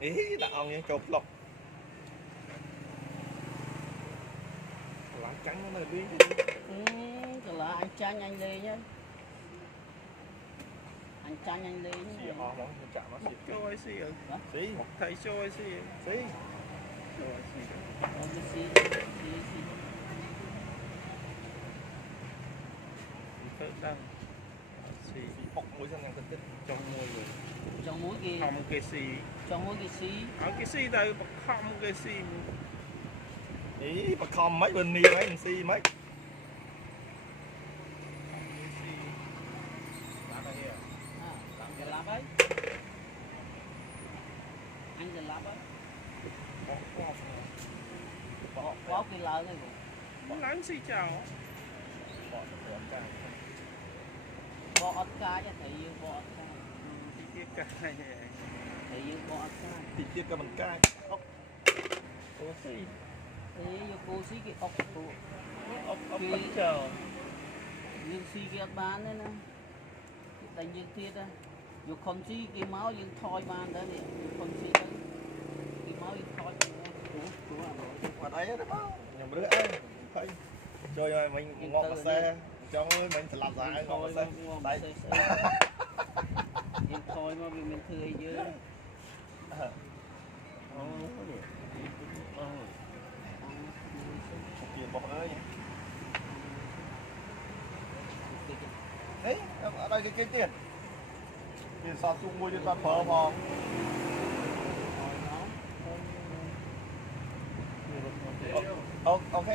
ý đã ông như chụp lọc lá trắng nó nơi biến Rồi là anh chanh anh đi nhá. Anh chanh anh đi nhá. xì ho món chạm nó xì Cho ai xì rồi. xì Thầy cho ai xì. xì Cho ai xì. Xí. Thợ đăng. Xì. bọc mũi sang ngàn tích Trong môi rồi. Trong mũi kia. Không cái xì. Trong mũi kia xí. Cái xì đây không cái xì. ý mà không mấy bên nia mấy xì mấy Làm cái lắp ấy. Anh cái lắp ấy. Có cái lớn này cũng. Láng xì chào. Bỏ ớt ca cho thầy dương bỏ ớt ca. Cái cái Thầy dương bỏ ớt ca. thì chia cả mình cay ốc xì. Thế vô cô xí cái ốc cô. Ốc bánh chờ. Dương xí cái ớt bán đấy nè. Cái đánh dương tiết á. Vô không xí cái máu dương thôi bán đấy nè. Vô không xí đấy. Cái máu dương thôi. Chú à rồi. ở đấy đó nhầm bữa ăn thấy chơi rồi mình ngọt xe trong mình sẽ làm giá ngọt xe đấy Em thôi mà vì mình cười chứ. tiền bọc ơi đấy ở đây cái tiền tiền sao chung mua cho toàn phở không ok.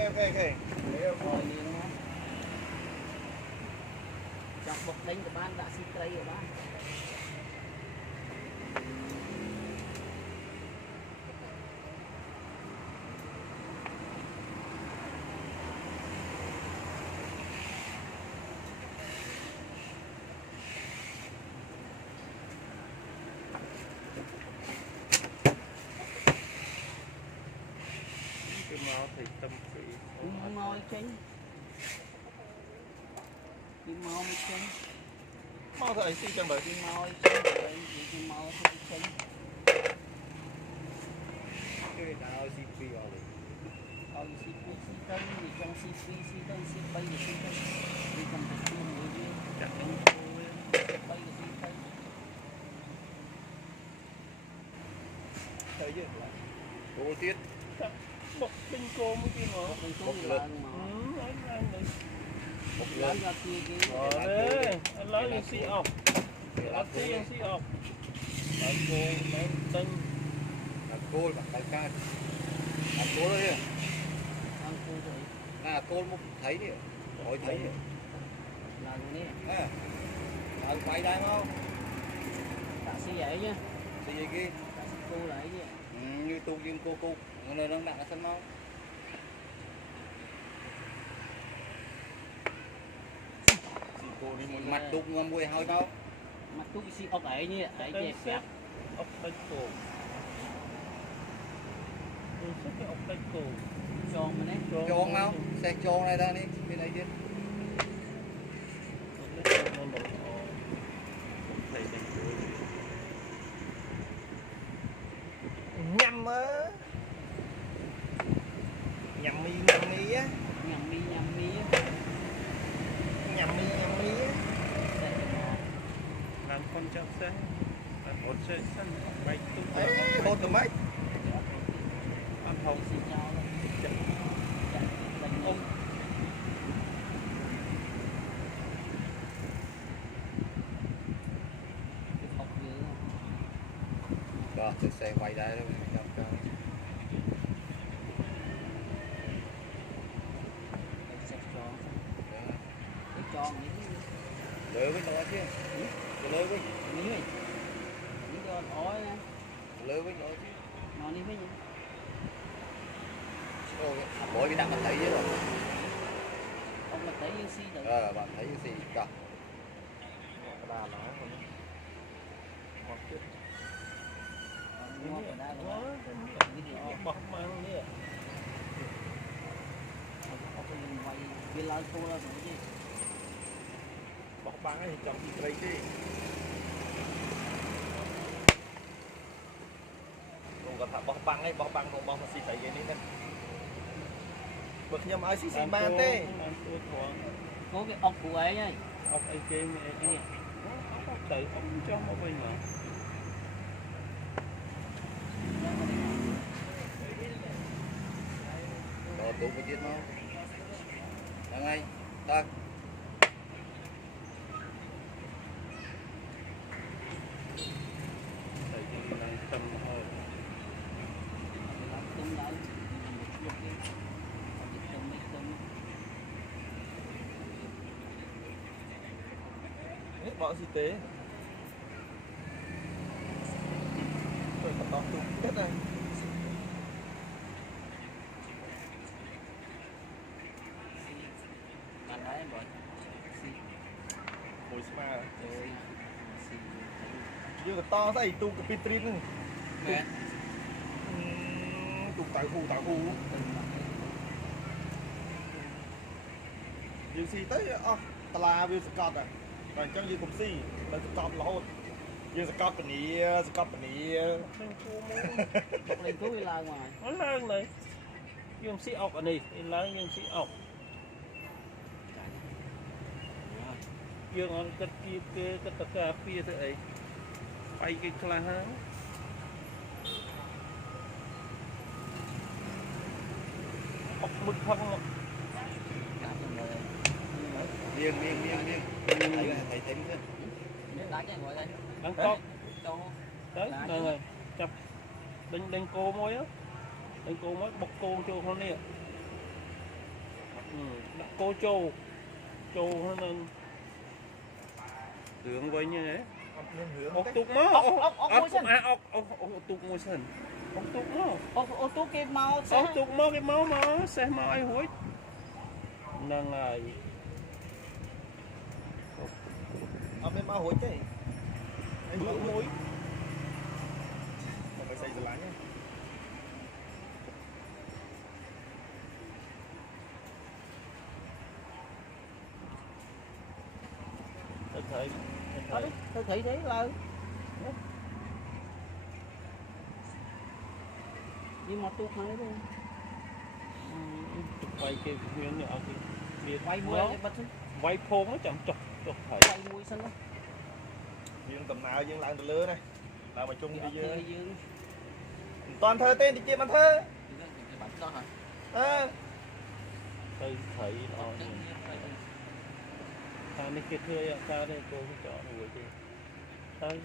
Chọc bọc đánh của bạn đã xịt cây rồi bạn. Cái máu thì tâm vị. Môi chính. Cái môi chính. mau thôi xin chẳng bởi Cái môi chính. Cái môi chính. cái nào CP rồi Ở CP xí tân thì trong CP xí tân xí bay thì xí tân. Đi cầm cái xí người đi. Chắc Trong bay thì xí tân. thấy chưa cô tiết bọc bên cô mới kia mà. Mình xuống thì là mà. Anh đấy. một Lớn lần ra kia cái. Đấy, anh lấy lên xì ọc. Anh xì ọc. Anh cô, anh tân. cô bằng tay ca cô đấy Ăn cô rồi. là cô một thấy đi hỏi thấy đi Là cái này. à bay đây không Tạ xí vậy nhá. thì gì kia Tạ xí cô lại chứ. như tu dương cô người đang đặt ở sân mau mặt đục mà mùi hôi đâu Mặt tú cái xí ốc ấy nhỉ. Ấy dẹp dẹp. Ốc đánh cổ. Tôi xuất cái ốc đánh cổ. Tròn mà đấy. tròn không xe tròn này đây đi bên đây chứ nhầm á nhầm mi á Nhầm mi á. nhầm mi á Đây là bò. Làm con chậm xe. Làm một xe sân. Bạch tung. hốt từ mấy Ăn hồng. Xí cho luôn. Dạ. Đánh ông. Cái ốc dưới. đó từ xe quay đây đó Cái sạch tròn. Cái tròn này chứ. lỡ với nó chứ lỡ với Miếng này. Miếng cho ói nè. lỡ với nó chứ Nó đi với gì? mỗi cái đặt mình thấy chứ rồi Ông mà thấy như xí được. bạn thấy cái gì cả đà nó Ngon ở đây là cái gì ó. Bọc mang đi. Ông có dùng quay viên lao xô ra rồi chứ. Bọc bán thì chậm đi đây chứ. bọc băng còn bọc xì thấy cái này bực nhầm ai xì ban thế có cái ốc của ấy ấy ốc ấy kia mẹ ốc tự ốc cho mà bây mà rồi tụ cái chuyện mau đang ngay ta thầy thì đang tâm hơn tung lại lúc đi tung mấy tung bọn xì tế tôi còn to tung hết này bạn đấy bọn mùi sma rồi dương to dây tung cái pitrin mẹ tung tại khu dương xì tới tà la viên scott à còn trong dương cũng xì là scott là hôn dương scott bên này đang cua mối bọc lên cứu đi la ngoài nó lang này dương sĩ ốc ở đây lang dương sĩ ốc dương on cất kia cất tất cả phía thế ấy bay cái kla ha ốc mực không mà miếng thầy thêm cái để đá cái ngồi đây đang có đâu đấy rồi chập đánh cô mối á đánh cô mối bọc cô châu con nè đặt cô châu nên tưởng vậy như thế ốc tục mó ốc tục môi sần ốc tục mó ô tô cái mau ốc tục mó cái máu mà xe máu ai hối năng ai bên ma hối chứ anh hối phải xây lại nhé tôi thấy thế là nhưng mà tôi thấy luôn quay cái nguyên nhỏ cái quay mùi bắt xuống quay phôn nó chẳng chọc thấy quay mùi xanh đó dương tầm nào dương lại từ lứa này là mà chung đi dương toàn thơ tên thì chia bàn thơ bạn đó hả thấy nó ta này kia thưa ta đây cô cái chọn rồi chứ thấy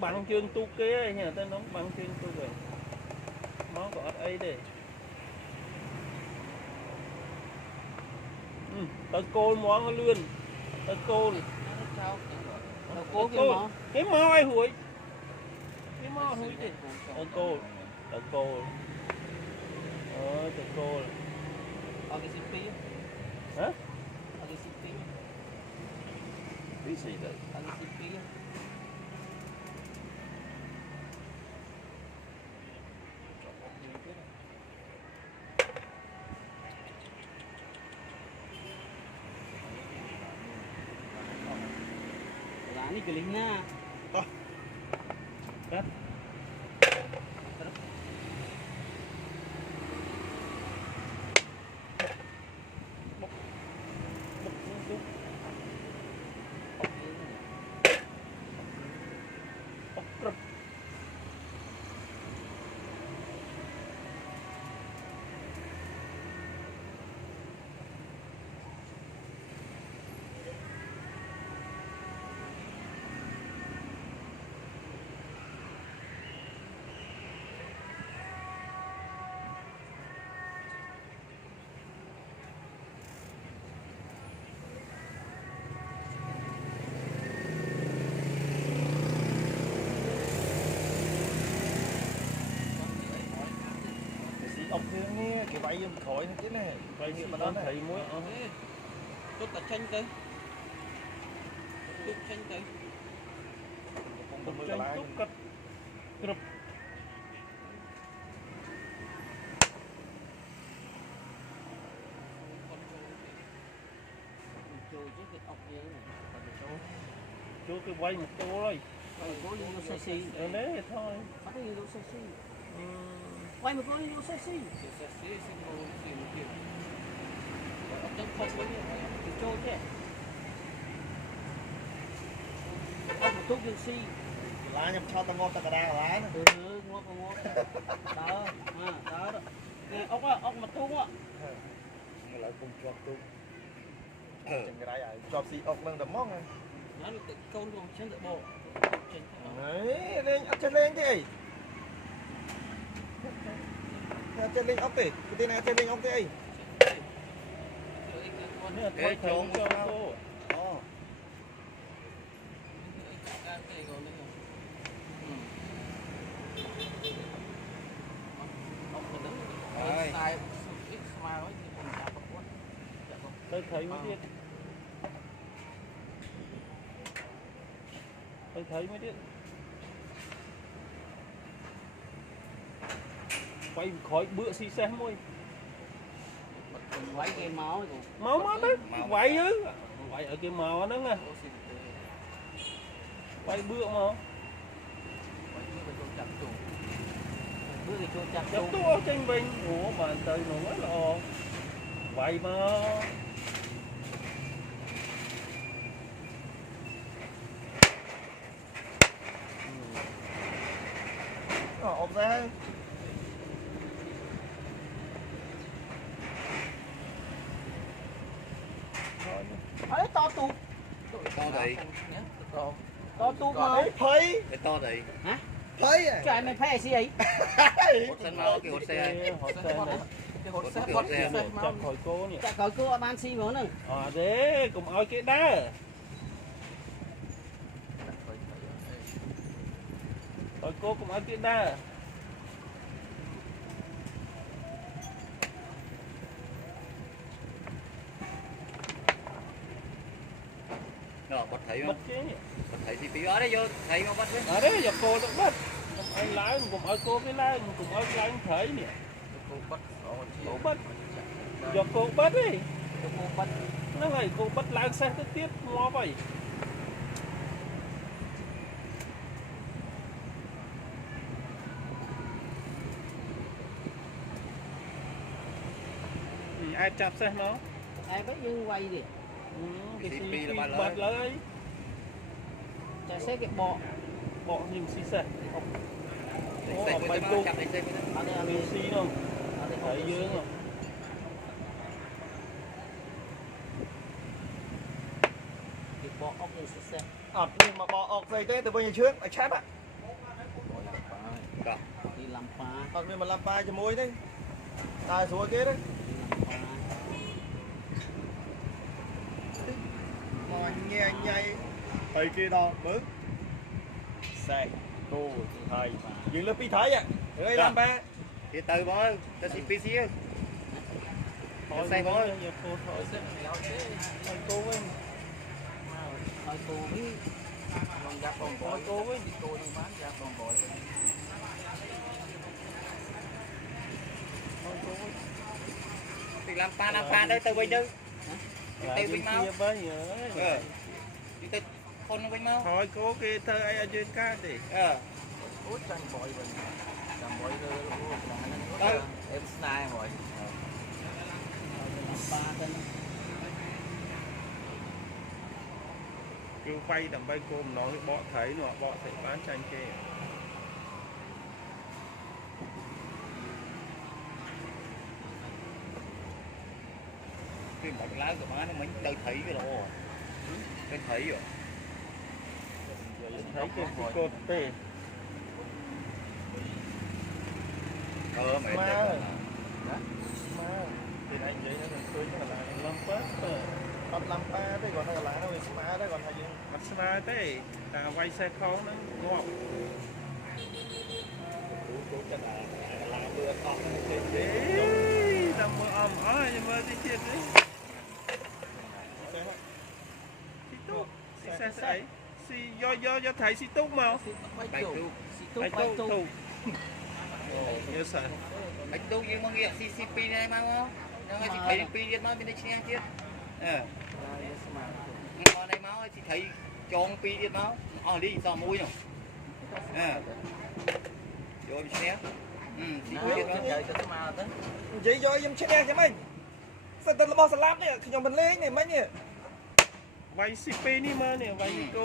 bằng chương tu kia nhà ta nó bằng chương tu về nó có ở đây đây ta cô món nó lươn ta cô cái mò ai hủi cái mò hủi đi ta cô ta cô ở cái CP hả ở cái CP biết gì đấy ở cái CP là ini gelingnya cắt ốc thương nghe cái váy khỏi thế này quay gì gì mà mà nó nó này thấy muối tốt cả chanh cây tốt chanh cây không Một được tranh túc cắt Cực Chú cái quay một tô rồi Quay cố đi vô xe xì. Ở đấy thôi. Bắt đi vô xe xì. Quay một cố đi vô xe xì. Trong không có gì. Trôi thế. Ông một chút vô xì. Lá nhầm cho tao ngon tao cả đa lá nữa. Ngon. Đó. Đó. Ốc mà tung á. Mà lại cùng cho tung. Chẳng cái đá cho xì ốc nâng tầm móc này. Nó là câu luôn trên tự bộ. Đấy, lên ăn chân lên thế. Chân lên ốc thế. Cái tên này chân lên ốc thế. Thôi thử cho cô. Tôi thấy mới biết. Tôi thấy mới biết. Quay khỏi bữa xì xe môi. Quay cái máu Máu mất đấy. Quay chứ. Quay ở cái màu đó nè. Quay bữa mà. bữa thì chua chặt Chặt luôn. tua trên bình. Ủa mà tới nó quá là quay mà. Ốc ra. Ấy to tụt. To đi. To tụt mà. Phây. Cái to đi. Hả? Phây à. Cái mày phê gì ấy? Hột sân máu cái hột xe. Hột xe này. Hột xe Chặt khỏi cô nè. Chặt khỏi cô ban xi mà nữa. Thế cũng ơi cái đá. Khỏi cô cũng ơi cái đá. Rồi bật thấy Mất không? chứ. Bật thấy thì tí ở đây vô thấy mà bật với. Ở đấy giờ cô nó bắt. Anh lái cũng ơi cô cái lái cũng ơi lái thấy nè. Cô bắt. Giờ cô bắt đi. Cô bắt. Nó này cô bắt lái xe tới tiếp mua vậy. Ai chặt xe nó? Ai biết nhưng quay gì? Cái xì bật lấy. Chả xe cái bọ. Bọ nhìn xì xe. Xe của tôi bao chặt xe của tôi. Nhìn xì không? Thấy dương không? Cái bọ ốc lên xe. Nhưng mà bò ốc dây thế từ bao nhiêu trước? Ở chép á. Đi làm phá. Nhưng mà làm ba cho môi đấy. Tài xuống kia đấy. Mà nghe nhây. Thầy kia đo bước. Xe. Cô thầy. Dừng lớp pi thấy à. Ơi làm ba. Thì từ bó cho xin PC á. Xe bó. Thôi cô với. Thôi cô với. Thôi cô với. Thì làm pha đấy từ bên đâu. Lại bên kia với nhớ. Đi tới con nó bên mau. Thôi cô kia thơ ai ở trên cá đi. Út chân bội mình. Chân bội rồi. Em snai rồi. Làm phá tên. Cứ quay đầm bay cô nó bỏ thấy nó bỏ thấy bán tranh kê. Cái một lá của má nó mới đâu thấy cái đồ. Cái thấy rồi. Thấy cái cột tê. Mày Ma. Đó. Ma. Thì anh vậy nó cười nó là Làm phát tờ. còn làm ba thế còn nó là nó bị ma đấy còn hay gì. Mặt xa tê. Ta quay xe khó nó ngọt. Ê, tầm mơ ẩm ơi, nhưng mà đi thiệt đấy. Xì túc, xì xe xe ấy. Xì do thấy xì túc mà. Bạch tu. Bạch tu, tu. Nhớ sợ. Bạch tu nhưng mà nghe CCP này mau không? Nó thì thấy pi biết mau bên đây chia chết. Con này máu thì thấy chọn pi ít máu đi tao mũi nào rồi mình xem vậy rồi em chết đen cho mình sao tao bỏ salad nè khi mình lên này mấy nè វាយស៊ីពីនេះមើលនេះវាយគោ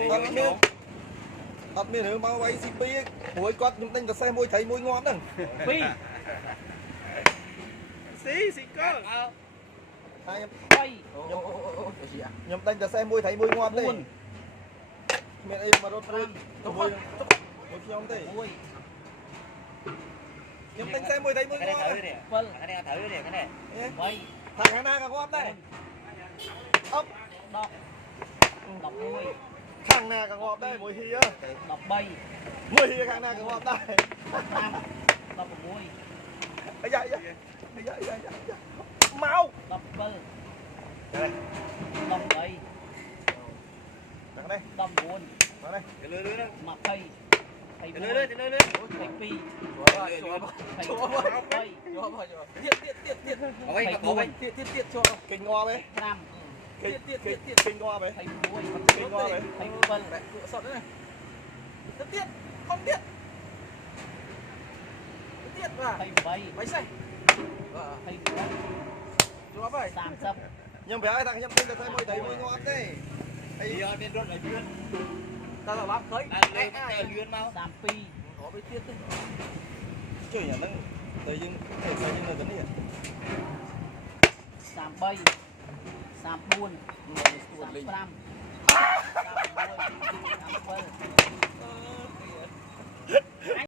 អត់មានរឿងមកវាយស៊ីពីព្រោះគាត់ខ្ញុំទិញតែសេះមួយត្រីមួយងាប់ហ្នឹង ពីរ ស៊ីគោ ហើយ 3 ខ្ញុំទិញតែសេះមួយត្រីមួយងាប់ទេមានអីមករត់រួចជាមួយខ្ញុំទេ មួយ ខ្ញុំទិញសេះមួយត្រីមួយងាប់ 7 3 ថាខាងណាក៏ងាប់ដែរអប់ 10 11 ខាងណាក៏ងាប់ដែរមួយហ៊ី 13 មួយហ៊ីខាងណាក៏ងាប់ដែរ 15 16 អាយ៉ាមក 17 18 ខាងនេះ 19 ខាងនេះលឿនលឿន 20 លឿនលឿនលឿន 22 អីក៏ទៅទៀតជាប់គេងាប់ហ៎ 5 គេងាប់ហ៎ 21 គេងាប់ហ៎ 27 សតនេះទៀតខំទៀតបាទ 28 មិនសេះ 29 ជាប់ហើយ 30 ខ្ញុំប្រាប់ថាខ្ញុំទិញតែសេះមួយត្រីមួយងាប់ទេអីអត់មានរត់ឲ្យលឿន តើបាប់ឃើញ លឿនមក 32 អត់ទៅទៀតទេ ជួយអាហ្នឹងតែយើងតែសេះយើងនៅទីនេះ 33 34 35 36 37